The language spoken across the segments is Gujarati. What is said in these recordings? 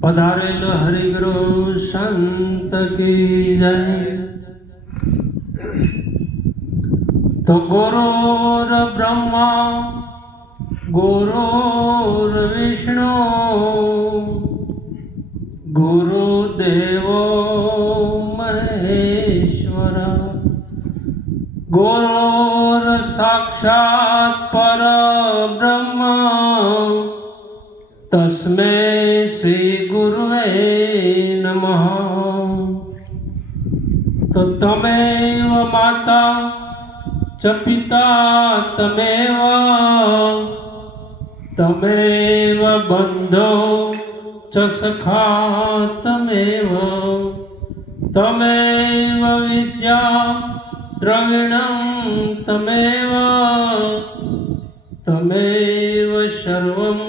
पधारेल हरिगुरु संत की जय। तो गुरुर ब्रह्मा गुरुर विष्णु गुरुदेवो महेश्वर गुरुर साक्षात् परब्रह्म तस्मै श्री गुरुवे नमः। तो तमेव माता च पिता तमेव तमेव बन्धो च सखा तमेव तमेव विद्या द्रविणं तमेव तमेव सर्वं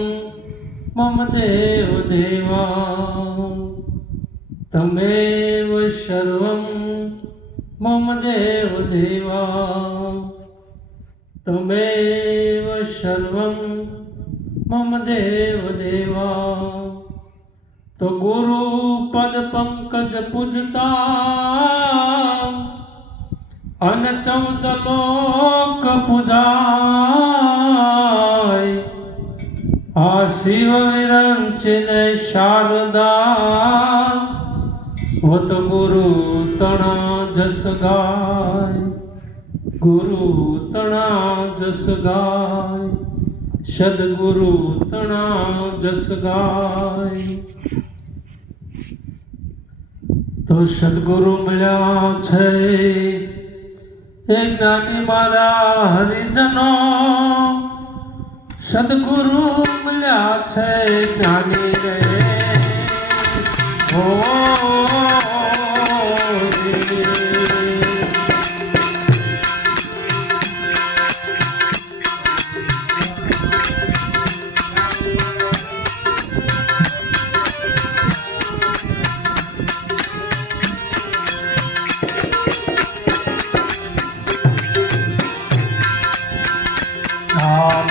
मम देव देवा तमेव सर्वं मम देव देवा तमेव सर्वं मम देव देवा। तो गुरु पद पंकज पूजता अन 14 लोक पूजाय आ शिव विरंचिन शारदा वो तो गुरु तना जस गाय गुरु तना जस गाय सदगुरु तना जस गाय। तो सदगुरु मिल्या छे एक ज्ञानी मारा हरिजनो सदगुरु मिल्या छे ज्ञानी रे ओ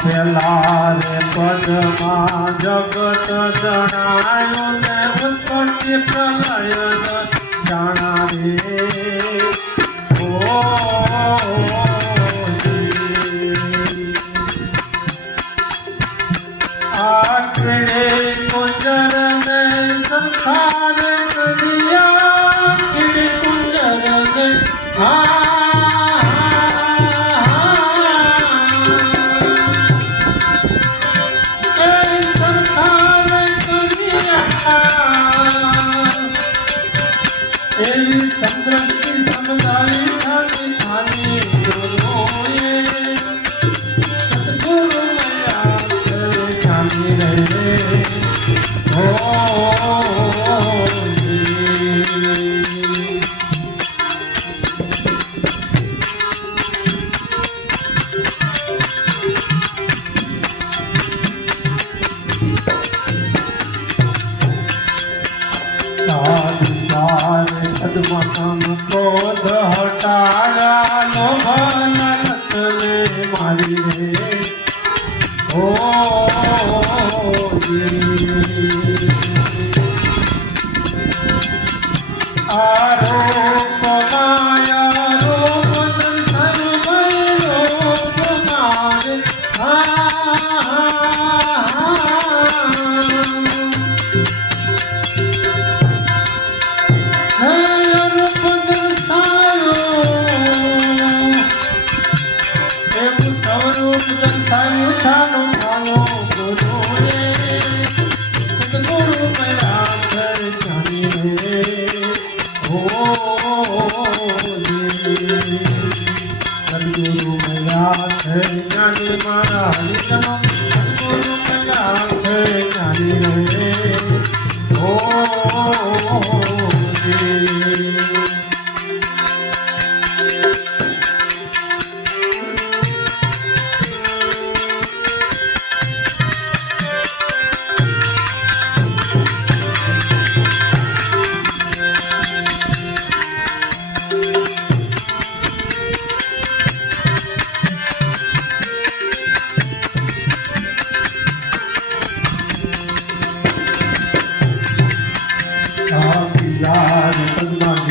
पेला रे पदमा जगत जनायो ने उत्पत्ति प्रलय जाना रे ओ आखिरे कुंजर में संसार करिया आखिरे कुंजर में संदृष्टि समुदाय खानी खानी गुरुए सतगुरु मैया खानी रहे हो पद्मन क्रोध हटाया लोभन लत मारी रे ओ आरोप माया रूप संसार रूप मारे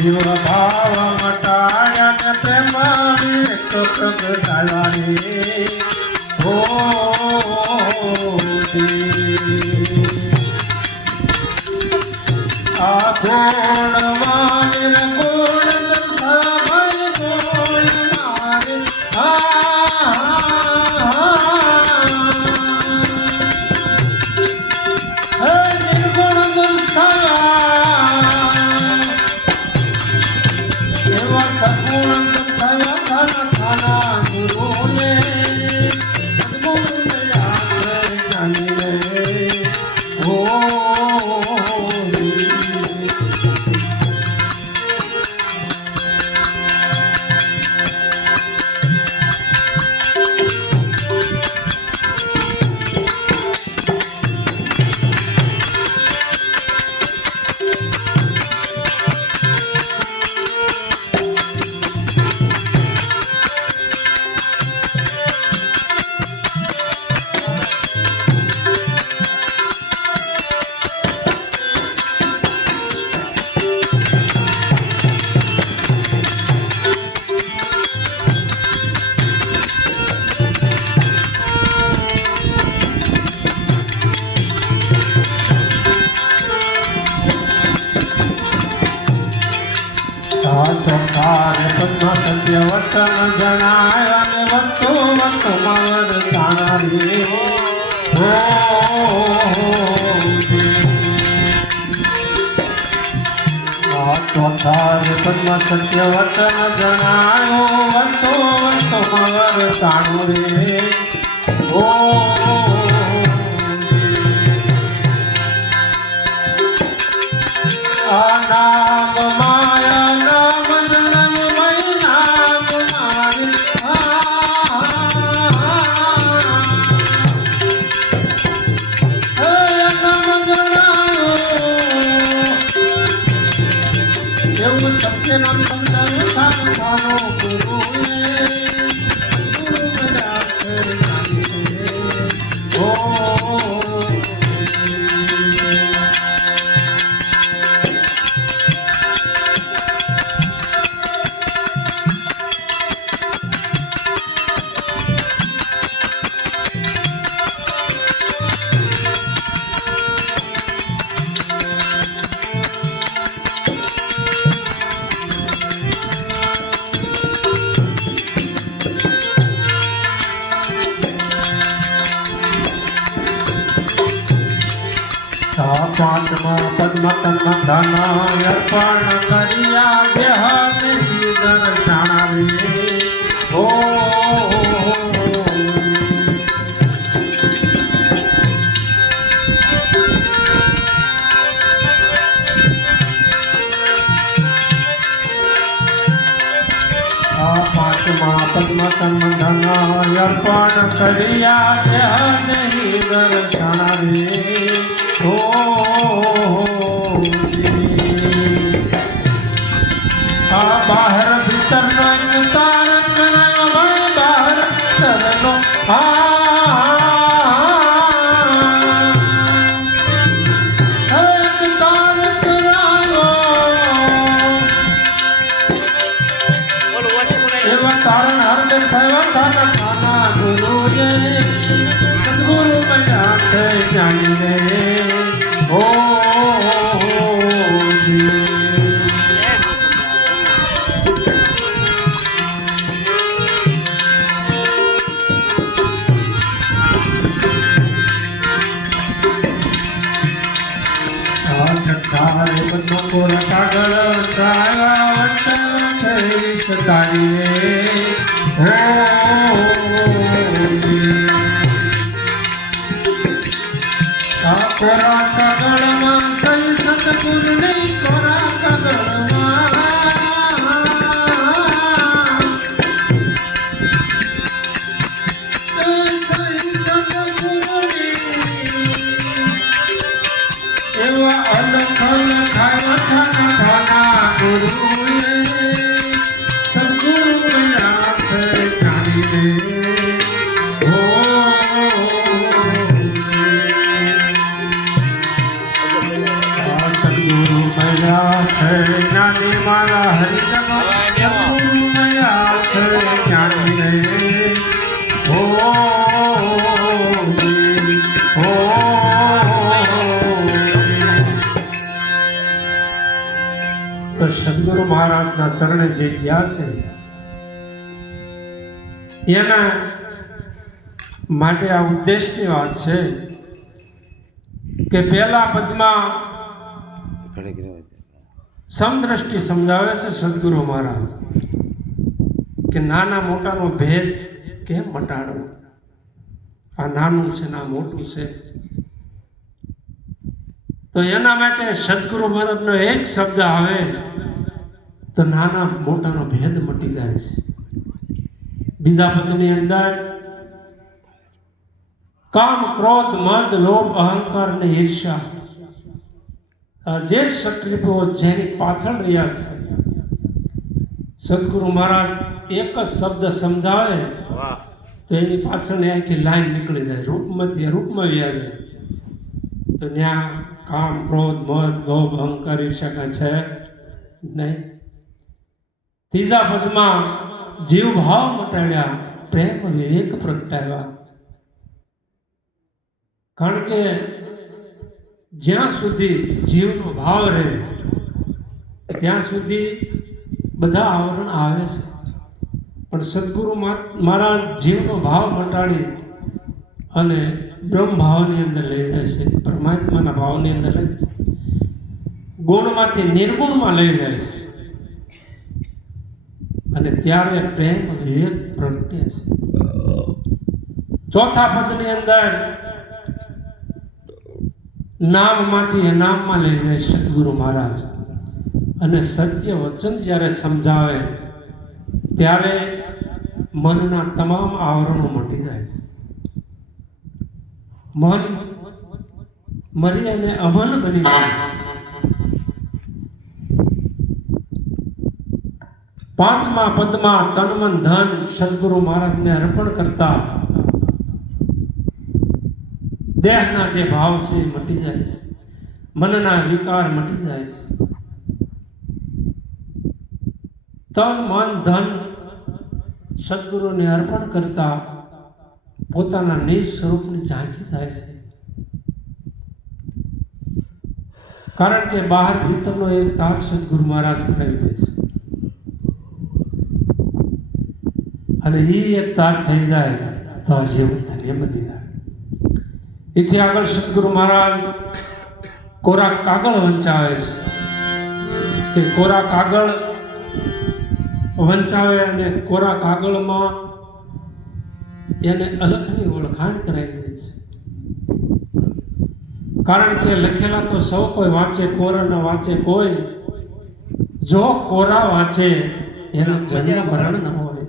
જીવ ભાવ મટાયા ને પ્રેમ વિવેક પ્રગટાયા રે હો આ ગુણવાન ગુણ દર્શાવાય ગુણ મારે નિર્ગુણ દર્શાયા એવા સગુણ દર્શાયા ખાના ખાના ગુરુને સદગુણ દયા જાની રે હો સત્ય વચન જણાય અને વસ્તુ વસ્તુ મગર જાણાવી ચોથા સત્ય વચન જણાયો વસ્તુ વસ્તુ મગર જાણું રે આ નામ માયા નામ સત્ય નામ સમજાવે ખાનો ખાનો ગુરુએ ગુરુ પાંચમા પદ્મ તન્મ ધન અર્પણ કર્યા દેહ દર્શાણાવી હો પાંચમા પદ્મ તન્મ ધન અર્પણ કર્યા દેહ દર્શાણાવી બહાર ભીતર નો તારક બહાર ભીતરનો એક તારક એવા તારણ હરદ થયા ખાના ખાના ગુરુએ સદગુરુ બન્યા છે જાણી રે હો કાગળ કોરા કાગળમાં સહી સતગુરુની કોરા કાગળમાં એવા અલખ લખાયા ખાના ખાના ગુરુએ સદગુરુ બન્યા છે જાણી રે મળ્યા છે જ્ઞાની મારા હરિજનો મળ્યા છે જ્ઞાની રે ઓ તો સદગુરુ મહારાજના ચરણે જે ગયા છે એના માટે આ ઉદ્દેશની વાત છે કે પહેલા પદમાં સમદ્રષ્ટિ સમજાવે છે સદગુરુ મહારાજ કે નાના મોટાનો ભેદ કેમ મટાડો. આ નાનું છે ને આ મોટું છે. તો એના માટે સદગુરુ મહારાજનો એક શબ્દ આવે તો નાના મોટાનો ભેદ મટી જાય છે. બીજા પદની અંદર કામ ક્રોધ મદ લોભ અહંકાર ને ઈર્ષ્યા જે ક્ષત્રિયો જેની પાછળ રહ્યા છે સદગુરુ મહારાજ એક જ શબ્દ સમજાવે તો એની પાછળ આખી લાઈન નીકળી જાય. રૂપમાંથી રૂપમાં વ્યા જાય. તો ત્યાં કામ ક્રોધ મદ લોભ અહંકાર ઈર્ષ્યા કાંઈ છે નહીં. ત્રીજા પદમાં જીવ ભાવ મટાડ્યા, પ્રેમ વિવેક પ્રગટાવ્યા. કારણ કે જ્યાં સુધી જીવનો ભાવ રહે ત્યાં સુધી બધા આવરણ આવે છે. પણ સદગુરુ મહારાજ જીવનો ભાવ મટાડી અને બ્રહ્મ ભાવની અંદર લઈ જાય છે, પરમાત્માના ભાવની અંદર લઈ જાય, ગુણમાંથી નિર્ગુણમાં લઈ જાય છે. અને ત્યારે પ્રેમ વિવેક પ્રગટે છે. ચોથા પદની અંદર નામમાંથી નામમાં લઈ જાય સદગુરુ મહારાજ. અને સત્ય વચન જ્યારે સમજાવે ત્યારે મનના તમામ આવરણો મટી જાય છે. મન મરી અને અમન બની જાય. પાંચમા પદમાં તન મન ધન સદગુરુ મહારાજને અર્પણ કરતા દેહના જે ભાવ છે એ મટી જાય છે. મનના વિકાર મટી જાય છે. તન મન ધન સદગુરુને અર્પણ કરતા પોતાના નિજ સ્વરૂપની ઝાંખી થાય છે. કારણ કે બહાર ભીતરનો એક તાર સદગુરુ મહારાજ કરાવી દે છે. અને એ એક તાર થઈ જાય તો આ જેવું ધન્ય બની જાય. એથી આગળ સદગુરુ મહારાજ કોરા કાગળ વંચાવે છે કે કોરા કાગળ વંચાવે અને કોરા કાગળમાં એને અલખની ઓળખાણ કરાવી દે છે. કારણ કે લખેલા તો સૌ કોઈ વાંચે, કોરા ન વાંચે કોઈ. જો કોરા વાંચે એનો જન્મ મરણ ન હોય.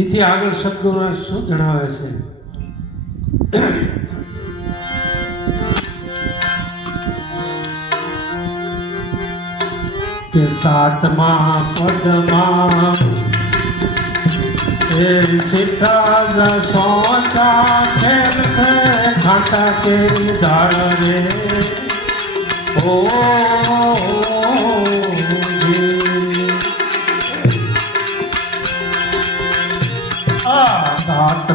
એથી આગળ સદગુરુ શું જણાવે છે કે સાતમા પદમાં એ સીતા સોચા ખેલ છે ઘાટા કેરી દાળ રે ઓ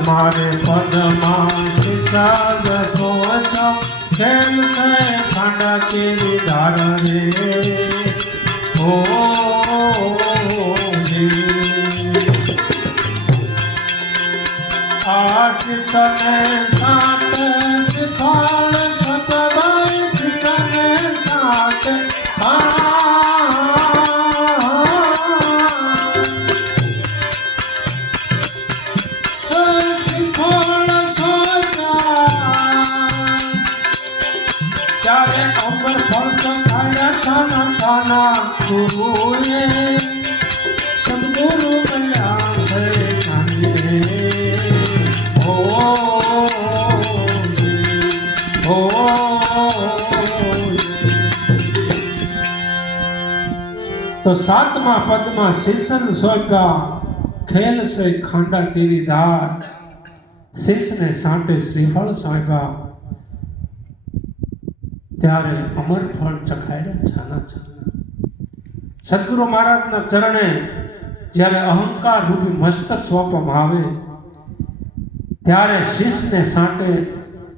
મારે પદમાં સીતા સોચા ખેલ છે ઘાટા કેરી દાળ રે ઓ આશિષને સાત શિખાળ સતભાઈ શિખને સાત શિખાળ ત્યારે અંબર ફળ ખાયા છાના છાના ગુરુએ સદગુરુ મળ્યા છે તો સાતમા પદમાં શિષ્યન સોંપ્યા ખેલ છે ખાંડા કેરી ધાર. શિષ્યને સાંટે શ્રીફળ સોંપ્યા ત્યારે અમર ફળ ચખાડ્યા છાના છાના. સદગુરુ મહારાજના ચરણે જ્યારે અહંકાર રૂપી મસ્તક સોંપવામાં આવે ત્યારે શિષ્યને સાંટે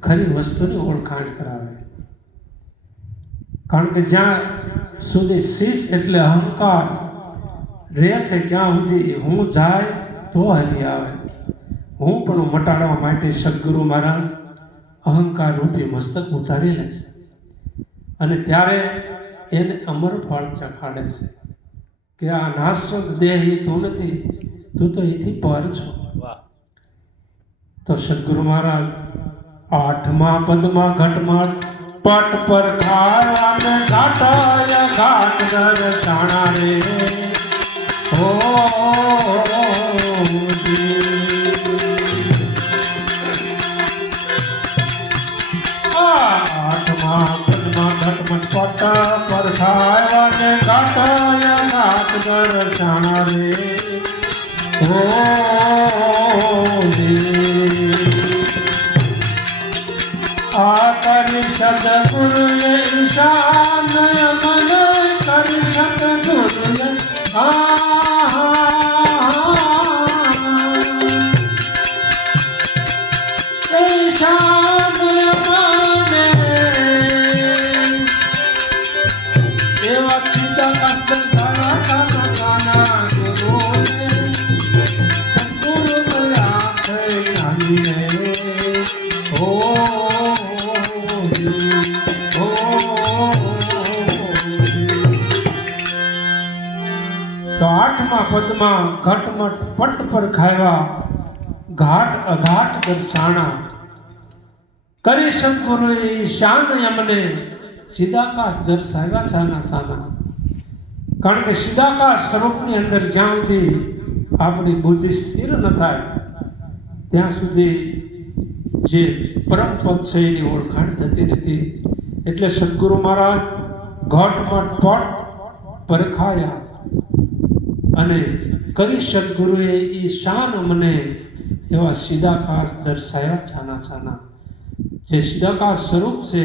ખરી વસ્તુની ઓળખાણ કરાવે. કારણ કે જ્યાં સુધી શિષ્ય એટલે અહંકાર રહે છે ત્યાં સુધી હું જાય તો હરી આવે. હું પણ મટાડવા માટે સદગુરુ મહારાજ અહંકાર રૂપી મસ્તક ઉતારી લે છે અને ત્યારે એને અમર ફળ ચખાડે છે કે આ નાશવંત દેહ એ તું નથી, તું તો એથી પર છો. તો સદગુરુ મહારાજ 8મા પદમાં ઘટમાં પટ પર ખાવાને ઘાટાય ઘાટ દર્શાણા રે હો 8મા પદમાં ઘટમાં પટ પર ખાવાને ઘાટાય ઘાટ દર્શાણા રે હો આ કરી સદગુરુએ ઈશાન મન કરી સદગુરુએ ઈશાન મને એવા સીતા કસ્તર સારા કાના કાના ગુરુને સદગુરુ મયા થઈ નાની રે હો. તો 8મા પદમાં ઘટમટ પટ પર ખાવા ઘાટ અઘાટ દર્શાણા કરી સદગુરુએ શાન અમને ચિદાકાશ દર્શાવ્યા છાના છાના. કારણ કે ચિદાકાશ સ્વરૂપની અંદર જ્યાં સુધી આપણી બુદ્ધિ સ્થિર ન થાય ત્યાં સુધી જે પરમ પદ છે એની ઓળખાણ થતી નથી. એટલે સદગુરુ મહારાજ ઘટમટ પટ પરખાયા અને કરી સદગુરુએ ઈ શાન મને એવા સીધાકાશ દર્શાવ્યા છાના છાના. જે સીધાકાશ સ્વરૂપ છે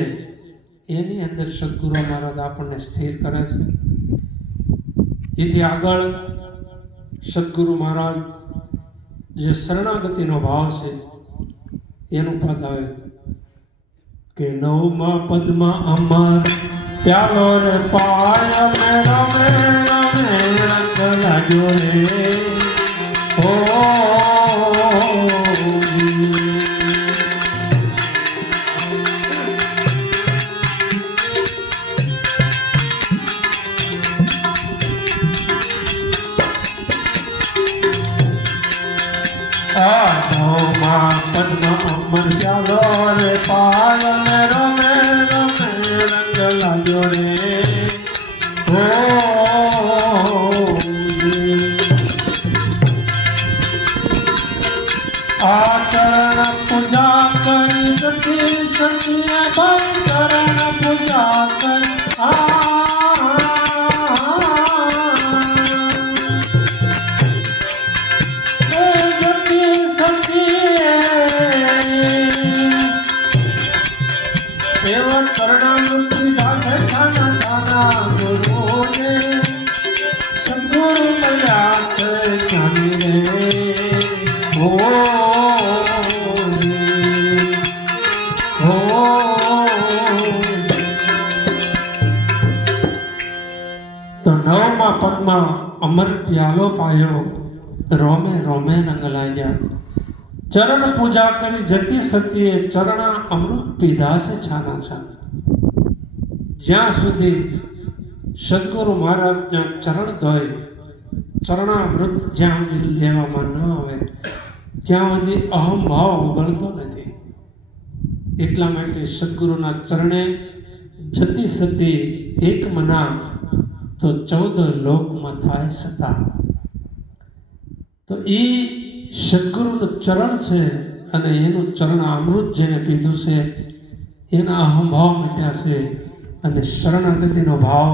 એની અંદર સદગુરુ મહારાજ આપણને સ્થિર કરે છે. એથી આગળ સદગુરુ મહારાજ જે શરણાગતિનો ભાવ છે એનું પદ આવે કે 9મા પદમાં અમર પ્યાલો રે પાય મે રમે રમે રંગ લાગ્યો રે હો. નવમા પદમાં અમર પ્યાલો રે પાય મે રમે રમે રંગ લાગ્યો રે હો. આચરણ પૂજા કરી સખી સખીએ ભાઈ ચરણ પૂજા કરી તો 9મા પદમાં અમર પ્યાલો પાયો રોમે રોમે રંગ લાગ્યા. ચરણ પૂજા કરી જતી સતીએ ચરણા અમૃત પીધા છે છાના છાના. જ્યાં સુધી સદગુરુ મહારાજના ચરણ ધોય ચરણામૃત જ્યાં સુધી લેવામાં ન આવે ત્યાં સુધી અહમ ભાવ ઉગલતો નથી. એટલા માટે સદગુરુના ચરણે જતી સતી એક મના તો 14 લોકમાં થાય સતા. તો એ સદગુરુનું ચરણ છે અને એનું ચરણ અમૃત જેને પીધું છે એના અહંભાવ મીટ્યા છે અને શરણાગતિનો ભાવ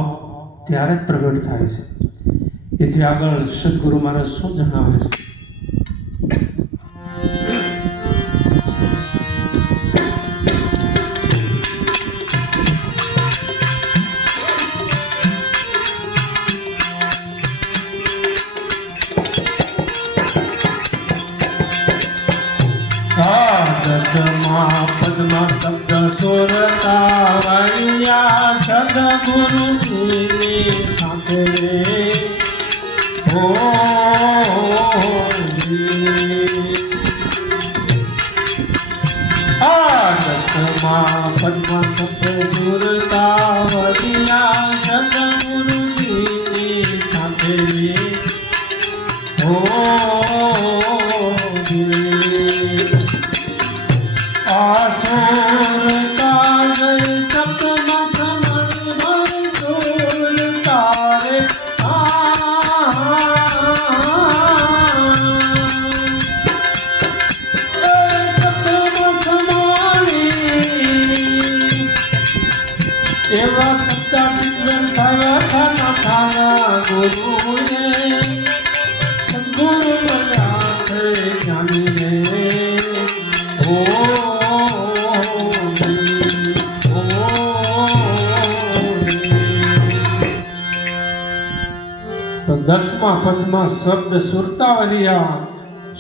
ત્યારે જ પ્રગટ થાય છે. એથી આગળ સદગુરુ મહારાજ શું જણાવે છે? પદ્મા શબ્દ સુરતા વૈયા સદગુરુજીની સાથે દસમા પદ્મા શબ્દ સુરતા વૈયા સદગુરુજીની સાથે એવા સત્તા ચિત્તન સાયા ખાના ખાના ગુરુએ સદગુરુ બન્યા છે જાણીને તો દસમા પદમાં શબ્દ સુરતાવલિયા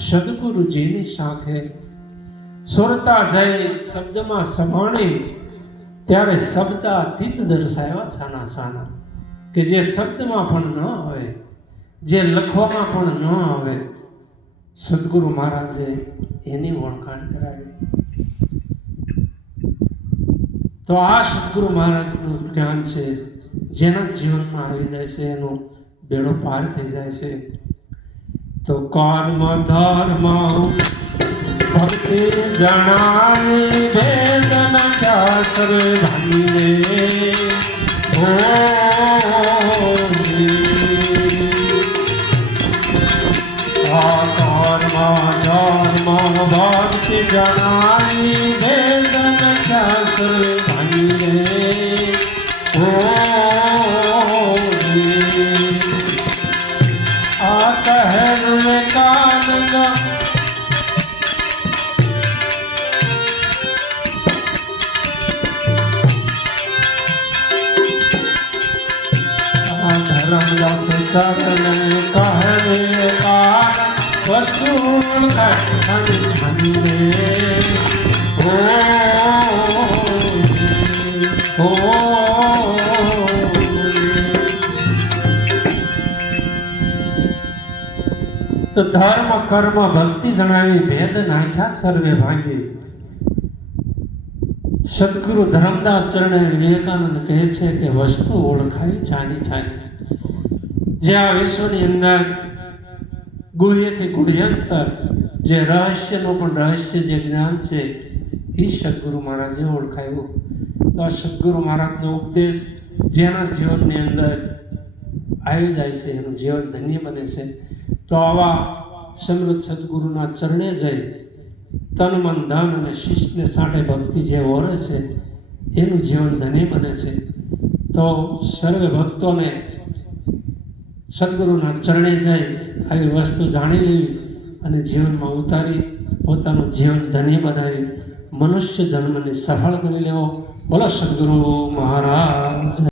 સદગુરુજીની શાખે સુરતા જઈ શબ્દમાં સમાણી ત્યારે શબ્દાતીત દર્શાવ્યા છાના છાના કે જે શબ્દમાં પણ ન આવે, જે લખવામાં પણ ન આવે, સદગુરુ મહારાજે એની ઓળખાણ કરાવી. તો આ સદગુરુ મહારાજનું જ્ઞાન છે, જેના જીવનમાં આવી જાય છે એનો બેડો પાર થઈ જાય છે. તો કર્મ ધર્મ ભક્તિ જણાવી વેદન શાસ્ત્ર ભાંગીને કર્મ ધર્મ ભક્તિ જણાવી વેદન શાસ્ત્ર ભાંગીને આ કહેલું કાનંદ ધર્મદાસ સતને કહે કાન વસ્તુ તો ધર્મ કર્મ ભક્તિ જણાવી ભેદ નાખ્યા સર્વે ભાંગી. સદગુરુ ધર્મદાસ ચરણે વિવેકાનંદ કહે છે કે વસ્તુ ઓળખાવી છાની છાની. જે આ વિશ્વની અંદર ગુહ્યથી ગુહ્યંતર જે રહસ્યનું પણ રહસ્ય જે જ્ઞાન છે એ સદગુરુ મહારાજે ઓળખાવ્યું. તો આ સદગુરુ મહારાજનો ઉપદેશ જેના જીવનની અંદર આવી જાય છે એનું જીવન ધન્ય બને છે. તો આવા સમૃદ્ધ સદગુરુના ચરણે જઈ તન મન ધન અને શિષ્ટને સાંઠે ભક્તિ જે ઓરે છે એનું જીવન ધન્ય બને છે. તો સર્વે ભક્તોને સદગુરુના ચરણે જઈ આવી વસ્તુ જાણી લેવી અને જીવનમાં ઉતારી પોતાનું જીવન ધન્ય બનાવી મનુષ્ય જન્મને સફળ કરી લેવો. બોલો સદગુરુ મહારાજ.